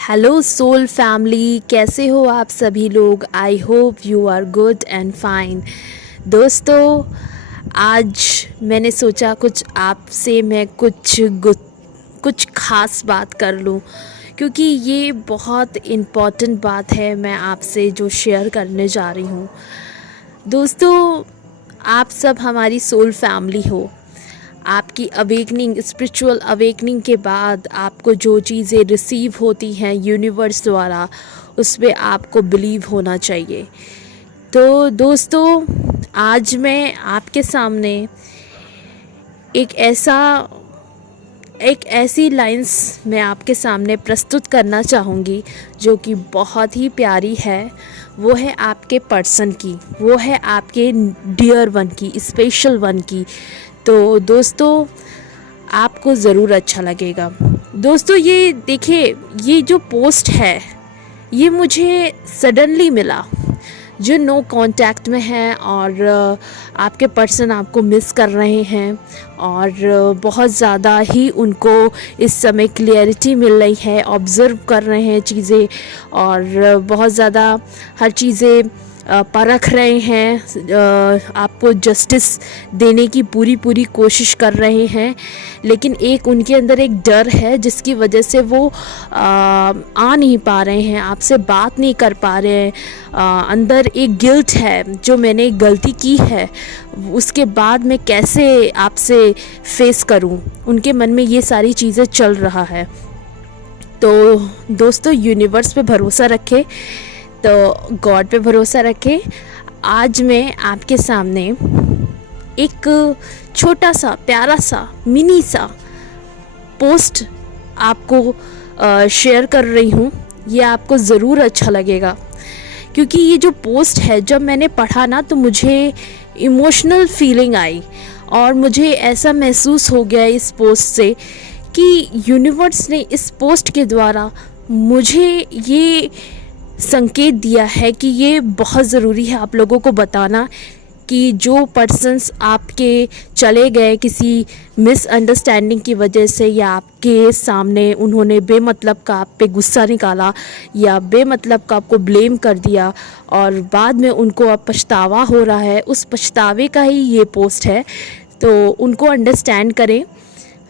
Hello soul family, कैसे हो आप सभी लोग। I hope you are good and fine. दोस्तों, आज मैंने सोचा मैं कुछ ख़ास बात कर लूँ, क्योंकि ये बहुत इम्पॉर्टेंट बात है मैं आपसे जो शेयर करने जा रही हूँ। दोस्तों, आप सब हमारी सोल फैमिली हो। आपकी अवेकनिंग, स्पिरिचुअल अवेकनिंग के बाद आपको जो चीज़ें रिसीव होती हैं यूनिवर्स द्वारा, उस पर आपको बिलीव होना चाहिए। तो दोस्तों, आज मैं आपके सामने एक ऐसी लाइंस मैं आपके सामने प्रस्तुत करना चाहूँगी जो कि बहुत ही प्यारी है। वो है आपके पर्सन की, वो है आपके डियर वन की, स्पेशल वन की। तो दोस्तों, आपको ज़रूर अच्छा लगेगा। दोस्तों, ये देखिए, ये जो पोस्ट है ये मुझे सडनली मिला। जो नो कांटेक्ट में हैं और आपके पर्सन आपको मिस कर रहे हैं और बहुत ज़्यादा ही उनको इस समय क्लियरिटी मिल रही है, ऑब्ज़र्व कर रहे हैं चीज़ें और बहुत ज़्यादा हर चीज़ें परख रहे हैं, आपको जस्टिस देने की पूरी कोशिश कर रहे हैं। लेकिन एक उनके अंदर एक डर है जिसकी वजह से वो आ नहीं पा रहे हैं, आपसे बात नहीं कर पा रहे हैं। अंदर एक गिल्ट है, जो मैंने एक गलती की है उसके बाद मैं कैसे आपसे फेस करूं, उनके मन में ये सारी चीज़ें चल रहा है। तो दोस्तों, यूनिवर्स पे भरोसा रखें, तो गॉड पे भरोसा रखें। आज मैं आपके सामने एक छोटा सा प्यारा सा मिनी सा पोस्ट आपको शेयर कर रही हूँ। ये आपको ज़रूर अच्छा लगेगा, क्योंकि ये जो पोस्ट है जब मैंने पढ़ा ना तो मुझे इमोशनल फीलिंग आई और मुझे ऐसा महसूस हो गया इस पोस्ट से कि यूनिवर्स ने इस पोस्ट के द्वारा मुझे ये संकेत दिया है कि ये बहुत ज़रूरी है आप लोगों को बताना कि जो पर्सन्स आपके चले गए किसी मिसअंडरस्टैंडिंग की वजह से, या आपके सामने उन्होंने बेमतलब का आप पे गुस्सा निकाला या बेमतलब का आपको ब्लेम कर दिया और बाद में उनको अब पछतावा हो रहा है, उस पछतावे का ही ये पोस्ट है। तो उनको अंडरस्टैंड करें।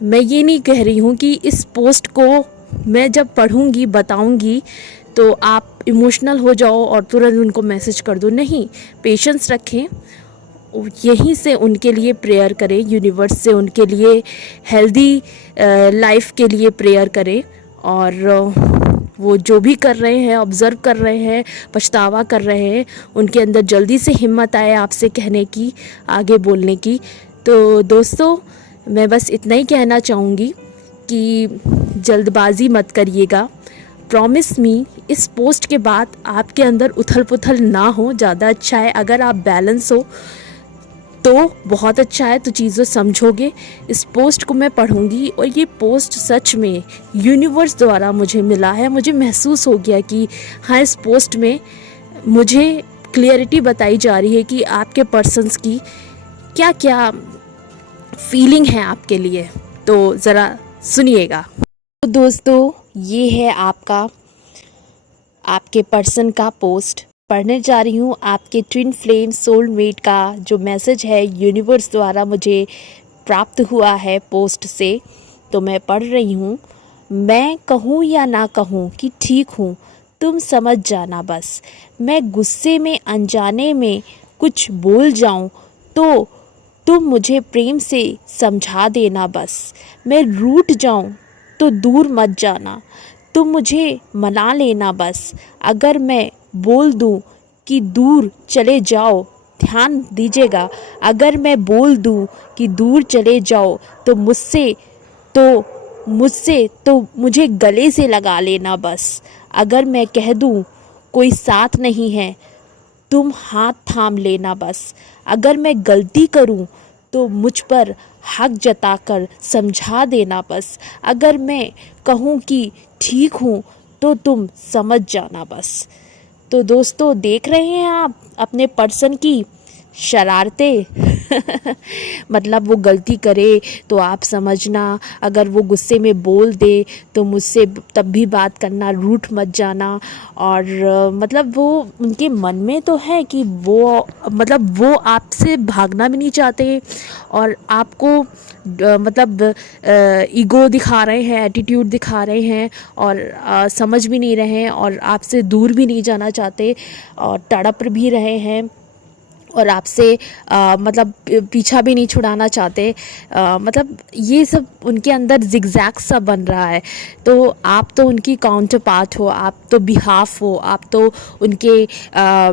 मैं ये नहीं कह रही हूँ कि इस पोस्ट को मैं जब पढ़ूँगी, बताऊँगी तो आप इमोशनल हो जाओ और तुरंत उनको मैसेज कर दो। नहीं, पेशेंस रखें, यहीं से उनके लिए प्रेयर करें, यूनिवर्स से उनके लिए हेल्दी लाइफ के लिए प्रेयर करें। और वो जो भी कर रहे हैं, ऑब्ज़र्व कर रहे हैं, पछतावा कर रहे हैं, उनके अंदर जल्दी से हिम्मत आए आपसे कहने की, आगे बोलने की। तो दोस्तों, मैं बस इतना ही कहना चाहूँगी कि जल्दबाजी मत करिएगा। प्रॉमिस मी, इस पोस्ट के बाद आपके अंदर उथल पुथल ना हो, ज़्यादा अच्छा है। अगर आप बैलेंस हो तो बहुत अच्छा है, तो चीज़ें समझोगे। इस पोस्ट को मैं पढ़ूंगी और ये पोस्ट सच में यूनिवर्स द्वारा मुझे मिला है। मुझे महसूस हो गया कि हाँ, इस पोस्ट में मुझे क्लियरिटी बताई जा रही है कि आपके पर्सन्स की क्या क्या फीलिंग है आपके लिए। तो ज़रा सुनिएगा। तो दोस्तों, ये है आपके पर्सन का पोस्ट। पढ़ने जा रही हूँ आपके ट्विन फ्लेम सोलमेट का जो मैसेज है यूनिवर्स द्वारा मुझे प्राप्त हुआ है पोस्ट से। तो मैं पढ़ रही हूँ। मैं कहूँ या ना कहूँ कि ठीक हूँ, तुम समझ जाना बस। मैं गुस्से में अनजाने में कुछ बोल जाऊँ तो तुम मुझे प्रेम से समझा देना बस। मैं रूठ जाऊँ तो दूर मत जाना, तुम मुझे मना लेना बस। अगर मैं बोल दूं कि दूर चले जाओ, ध्यान दीजिएगा, अगर मैं बोल दूं कि दूर चले जाओ तो मुझसे तो मुझे गले से लगा लेना बस। अगर मैं कह दूं कोई साथ नहीं है, तुम हाथ थाम लेना बस। अगर मैं गलती करूं तो मुझ पर हक जताकर समझा देना बस। अगर मैं कहूं कि ठीक हूं तो तुम समझ जाना बस। तो दोस्तों, देख रहे हैं आप अपने पर्सन की शरारतें। मतलब वो गलती करे तो आप समझना, अगर वो गुस्से में बोल दे तो मुझसे तब भी बात करना, रूठ मत जाना। और मतलब वो उनके मन में तो है कि वो मतलब वो आपसे भागना भी नहीं चाहते और आपको मतलब ईगो दिखा रहे हैं, एटीट्यूड दिखा रहे हैं और समझ भी नहीं रहे हैं और आपसे दूर भी नहीं जाना चाहते और तड़प भी रहे हैं और आपसे मतलब पीछा भी नहीं छुड़ाना चाहते। मतलब ये सब उनके अंदर जिगजैग सा बन रहा है। तो आप तो उनकी काउंटर पार्ट हो, आप तो बिहाफ हो, आप तो उनके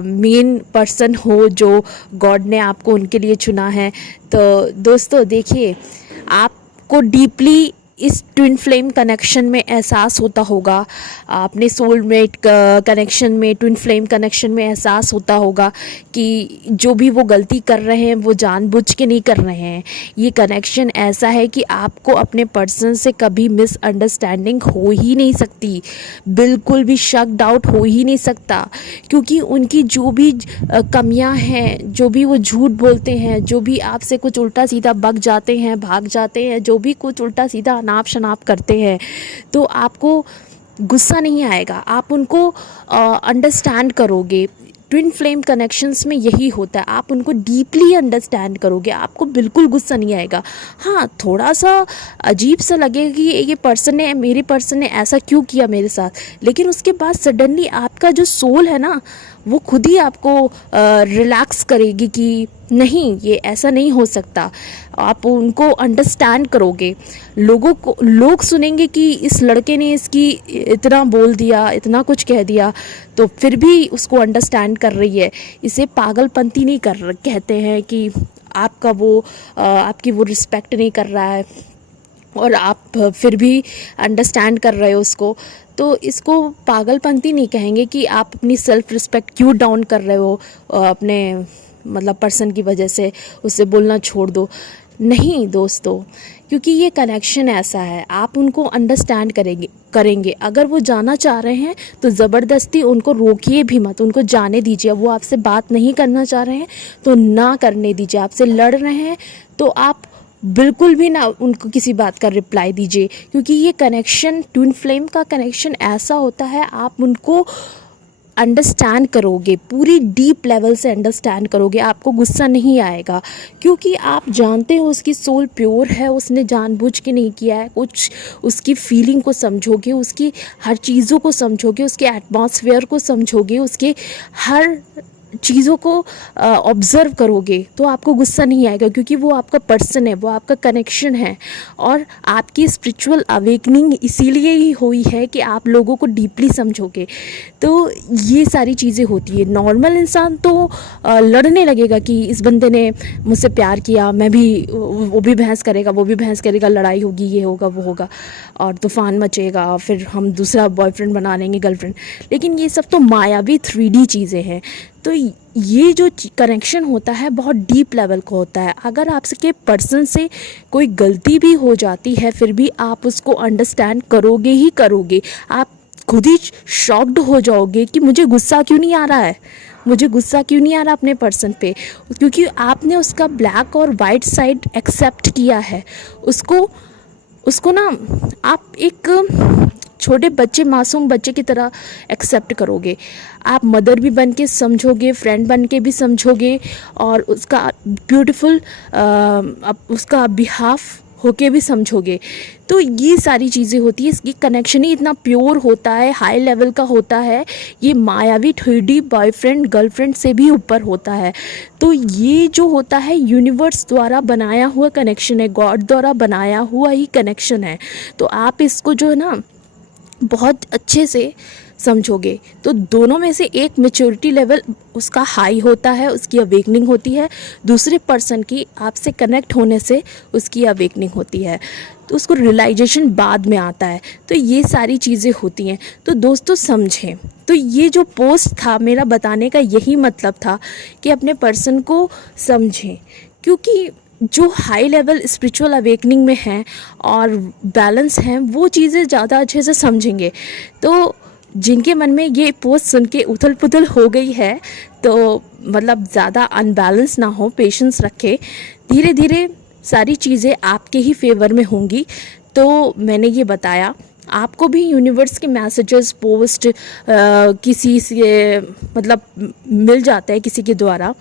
मेन पर्सन हो जो गॉड ने आपको उनके लिए चुना है। तो दोस्तों देखिए, आपको डीपली इस ट्विन फ्लेम कनेक्शन में एहसास होता होगा, अपने सोलमेट कनेक्शन में, ट्विन फ्लेम कनेक्शन में एहसास होता होगा कि जो भी वो गलती कर रहे हैं वो जानबूझ के नहीं कर रहे हैं। ये कनेक्शन ऐसा है कि आपको अपने पर्सन से कभी मिसअंडरस्टैंडिंग हो ही नहीं सकती, बिल्कुल भी शक डाउट हो ही नहीं सकता, क्योंकि उनकी जो भी कमियां हैं, जो भी वो झूठ बोलते हैं, जो भी आपसे कुछ उल्टा सीधा बक जाते हैं, भाग जाते हैं, जो भी कुछ उल्टा सीधा नाप शनाप करते हैं, तो आपको गुस्सा नहीं आएगा, आप उनको अंडरस्टैंड करोगे। ट्विन फ्लेम कनेक्शंस में यही होता है, आप उनको डीपली अंडरस्टैंड करोगे, आपको बिल्कुल गुस्सा नहीं आएगा। हाँ, थोड़ा सा अजीब सा लगेगा कि ये मेरे पर्सन ने ऐसा क्यों किया मेरे साथ, लेकिन उसके बाद सडनली आपका जो सोल है ना, वो खुद ही आपको रिलैक्स करेगी कि नहीं, ये ऐसा नहीं हो सकता। आप उनको अंडरस्टैंड करोगे। लोग सुनेंगे कि इस लड़के ने इसकी इतना बोल दिया, इतना कुछ कह दिया, तो फिर भी उसको अंडरस्टैंड कर रही है। इसे पागलपंती नहीं कहते हैं कि आपका वो आपकी वो रिस्पेक्ट नहीं कर रहा है और आप फिर भी अंडरस्टैंड कर रहे हो उसको, तो इसको पागलपंती नहीं कहेंगे कि आप अपनी सेल्फ रिस्पेक्ट क्यों डाउन कर रहे हो अपने मतलब पर्सन की वजह से, उससे बोलना छोड़ दो। नहीं दोस्तों, क्योंकि ये कनेक्शन ऐसा है, आप उनको अंडरस्टैंड करेंगे। अगर वो जाना चाह रहे हैं तो ज़बरदस्ती उनको रोकिए भी मत, उनको जाने दीजिए। वो आपसे बात नहीं करना चाह रहे हैं तो ना करने दीजिए। आपसे लड़ रहे हैं तो आप बिल्कुल भी ना उनको किसी बात का रिप्लाई दीजिए, क्योंकि ये कनेक्शन, ट्विन फ्लेम का कनेक्शन ऐसा होता है, आप उनको अंडरस्टैंड करोगे, पूरी डीप लेवल से अंडरस्टैंड करोगे, आपको गुस्सा नहीं आएगा, क्योंकि आप जानते हो उसकी सोल प्योर है, उसने जानबूझ के नहीं किया है कुछ। उसकी फीलिंग को समझोगे, उसकी हर चीज़ों को समझोगे, उसके एटमॉस्फेयर को समझोगे, उसके हर चीज़ों को ऑब्ज़र्व करोगे, तो आपको गुस्सा नहीं आएगा, क्योंकि वो आपका पर्सन है, वो आपका कनेक्शन है। और आपकी स्पिरिचुअल अवेकनिंग इसीलिए ही हुई है कि आप लोगों को डीपली समझोगे। तो ये सारी चीज़ें होती है। नॉर्मल इंसान तो लड़ने लगेगा कि इस बंदे ने मुझसे प्यार किया, मैं भी, वो भी बहस करेगा, वो भी बहस करेगा, लड़ाई होगी, ये होगा, वो होगा, और तूफान मचेगा, फिर हम दूसरा बॉयफ्रेंड बना लेंगे, गर्लफ्रेंड। लेकिन ये सब तो मायावी 3D चीज़ें हैं। तो ये जो कनेक्शन होता है बहुत डीप लेवल का होता है। अगर आपके पर्सन से कोई गलती भी हो जाती है, फिर भी आप उसको अंडरस्टैंड करोगे ही करोगे। आप खुद ही शॉक्ड हो जाओगे कि मुझे गुस्सा क्यों नहीं आ रहा है, मुझे गुस्सा क्यों नहीं आ रहा अपने पर्सन पे, क्योंकि आपने उसका ब्लैक और वाइट साइड एक्सेप्ट किया है। उसको ना आप एक छोटे बच्चे, मासूम बच्चे की तरह एक्सेप्ट करोगे। आप मदर भी बन के समझोगे, फ्रेंड बन के भी समझोगे, और उसका ब्यूटीफुल उसका बिहाफ होके भी समझोगे। तो ये सारी चीज़ें होती है। इसकी कनेक्शन ही इतना प्योर होता है, हाई लेवल का होता है। ये मायावी 3D बॉयफ्रेंड गर्लफ्रेंड से भी ऊपर होता है। तो ये जो होता है यूनिवर्स द्वारा बनाया हुआ कनेक्शन है, गॉड द्वारा बनाया हुआ ही कनेक्शन है। तो आप इसको जो है ना बहुत अच्छे से समझोगे, तो दोनों में से एक मैच्योरिटी लेवल उसका हाई होता है, उसकी अवेकनिंग होती है। दूसरे पर्सन की आपसे कनेक्ट होने से उसकी अवेकनिंग होती है, तो उसको रियलाइजेशन बाद में आता है। तो ये सारी चीज़ें होती हैं। तो दोस्तों समझें, तो ये जो पोस्ट था मेरा बताने का यही मतलब था कि अपने पर्सन को समझें, क्योंकि जो हाई लेवल स्पिरिचुअल अवेकनिंग में हैं और बैलेंस हैं, वो चीज़ें ज़्यादा अच्छे से समझेंगे। तो जिनके मन में ये पोस्ट सुन के उथल पुथल हो गई है, तो मतलब ज़्यादा अनबैलेंस ना हो, पेशेंस रखे, धीरे धीरे सारी चीज़ें आपके ही फेवर में होंगी। तो मैंने ये बताया, आपको भी यूनिवर्स के मैसेजेस पोस्ट किसी से मतलब मिल जाता है किसी के द्वारा,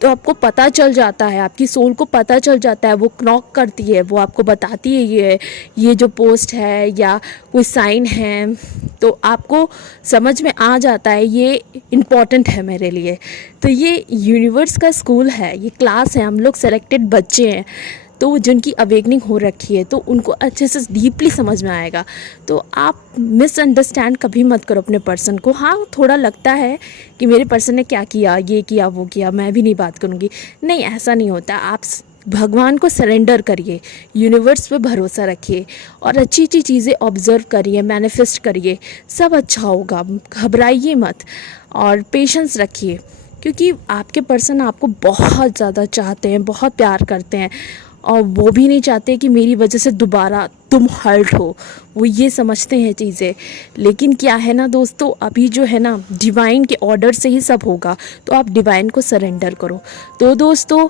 तो आपको पता चल जाता है, आपकी सोल को पता चल जाता है, वो नॉक करती है, वो आपको बताती है ये जो पोस्ट है या कोई साइन है, तो आपको समझ में आ जाता है ये इम्पॉर्टेंट है मेरे लिए। तो ये यूनिवर्स का स्कूल है, ये क्लास है, हम लोग सेलेक्टेड बच्चे हैं, तो जिनकी अवेकनिंग हो रखी है तो उनको अच्छे से डीपली समझ में आएगा। तो आप मिसअंडरस्टैंड कभी मत करो अपने पर्सन को। हाँ, थोड़ा लगता है कि मेरे पर्सन ने क्या किया, ये किया, वो किया, मैं भी नहीं बात करूँगी, नहीं, ऐसा नहीं होता। आप भगवान को सरेंडर करिए, यूनिवर्स पे भरोसा रखिए और अच्छी अच्छी चीज़ें ऑब्ज़र्व करिए, मैनिफेस्ट करिए, सब अच्छा होगा। घबराइए मत और पेशेंस रखिए, क्योंकि आपके पर्सन आपको बहुत ज़्यादा चाहते हैं, बहुत प्यार करते हैं, और वो भी नहीं चाहते कि मेरी वजह से दोबारा तुम हर्ट हो, वो ये समझते हैं चीज़ें। लेकिन क्या है ना दोस्तों, अभी जो है ना डिवाइन के ऑर्डर से ही सब होगा, तो आप डिवाइन को सरेंडर करो। तो दोस्तों,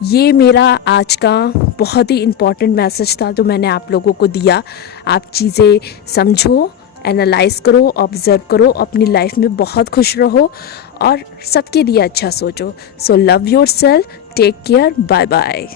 ये मेरा आज का बहुत ही इम्पॉर्टेंट मैसेज था, तो मैंने आप लोगों को दिया। आप चीज़ें समझो, एनालाइज करो, ऑब्ज़र्व करो, अपनी लाइफ में बहुत खुश रहो और सबके लिए अच्छा सोचो। So love yourself, take care, bye bye.